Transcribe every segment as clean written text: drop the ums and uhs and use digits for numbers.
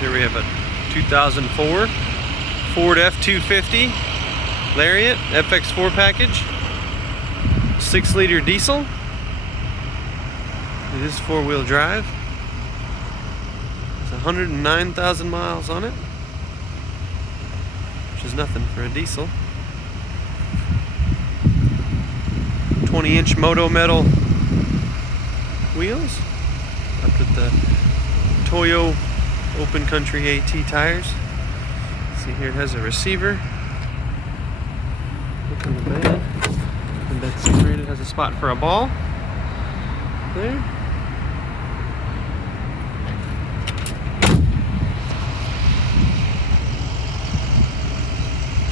Here we have a 2004 Ford F-250 Lariat FX4 package, 6-liter diesel. It is 4-wheel drive. It's 109,000 miles on it, which is nothing for a diesel. 20-inch Moto metal wheels, up with the Toyo Open Country AT tires. See here, it has a receiver. Look in the bed. The bed's separated. Has a spot for a ball. There.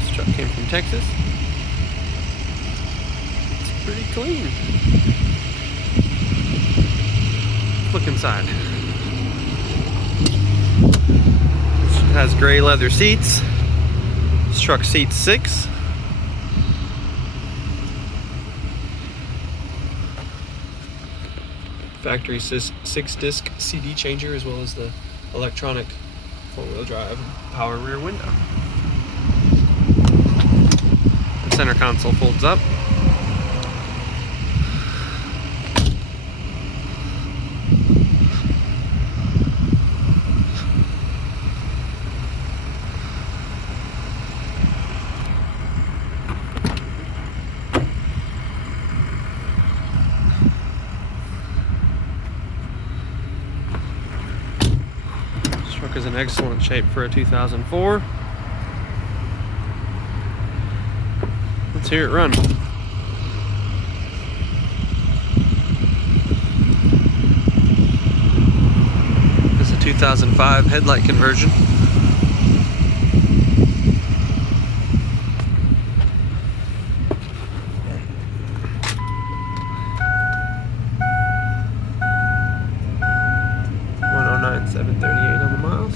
This truck came from Texas. It's pretty clean. Look inside. It has gray leather seats. This truck seats 6. Factory 6-disc CD changer, as well as the electronic 4-wheel drive and power rear window. The center console folds up. Truck is in excellent shape for a 2004. Let's hear it run. This is a 2005 headlight conversion. $109,738 on the miles.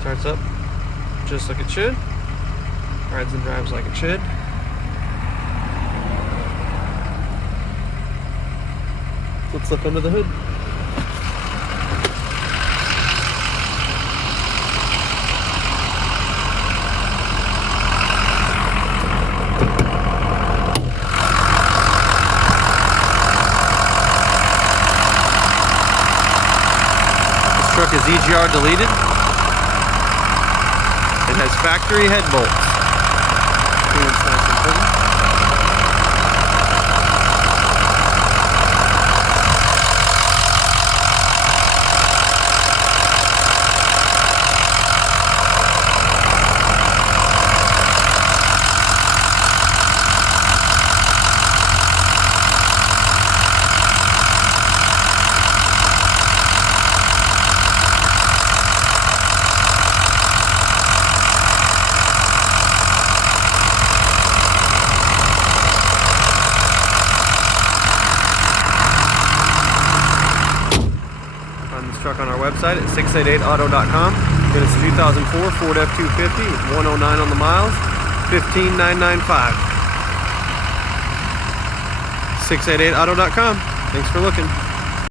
Starts up just like it should. Rides and drives like it should. Let's look under the hood. Truck is EGR deleted. It has factory head bolts. Truck on our website at 688auto.com. Again, it's a 2004 Ford F-250 with 109 on the miles, 15,995. 688auto.com. Thanks for looking.